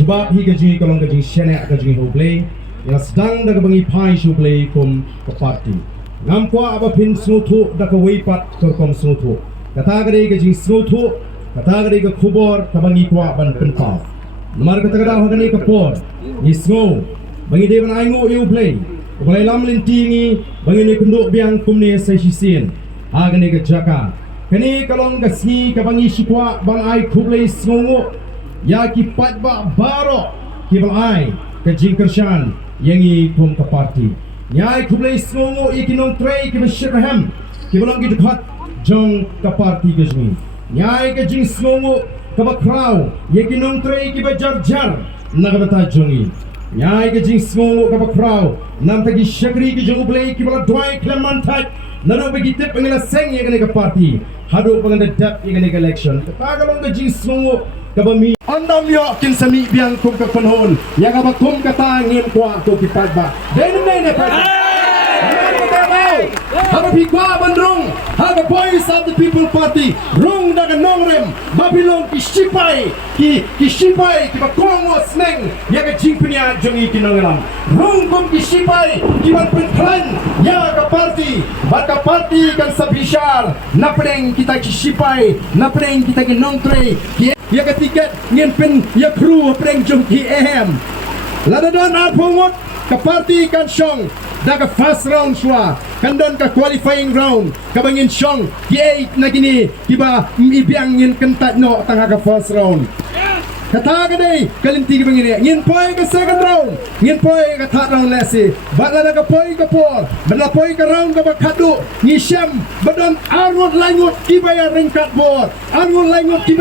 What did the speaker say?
jebab hi gaji kalong gaji shenek gaji hoblay yang sedang dah kebangi pai shublay kum ke parti ngam kwa aba pin snutu dah ke weipat kerkom snutu kata gade gaji snutu kata gade ke kubor kebangi kwa ban pentau nomor kata gada hagani ke por ni sngo bangi de ban aingo you play boleh lam lintingi bangi ni kunduk biang kum ni sesisen hagani ke jaka kini kalong gasni kebangi shikwa ban ai kublay sngo ya ki paidbah baro ki bal ai ke jingkren yangi kum ke parti nyai kublay sngo ikinong tray ki bashirham ki balong ki dekat jong ke parti gajmi nyai ke jing sngo ke bakraw yakinong tray ki bajar-jar nagabata jongi nyai ke jing sngo ke bakraw nam tagi shagri ki jong ublay ki bala dwai khlem tat naro bagi tip pengila seng yang ke parti hadu penganda dap yang ke election tagalong ke jing sngo kabami andam yo kin sami biang kum ka panhon yang aba kum kata ngin kwa to ki paidbah ne paidbah haba pi kwa bandrung haba boys of the people party rung daga nongrem babilong ki sipai ki bakongo sneng ya ka jingpnya jongi kinongelam rung kum ki sipai ki ban khlem ya ka party baka party kan sabishar napreng kita ki sipai napreng kita ki nongtre ya ka tiket ngin pin ya kru preng jong ki ehem ladadon at pungut ka party kan syong daga first round swa kandon ka qualifying round kabangin syong ki 8 na gini kiba ibiang ngin kentat no tanga ka first round kata kadai kalinti ki bangin ngin poi ka second round ngin poi ka third round lesi batla daga poi ka por batla poi ka round ka bakadu ni syam badon arut langut ki bayar ringkat bor arut langut ki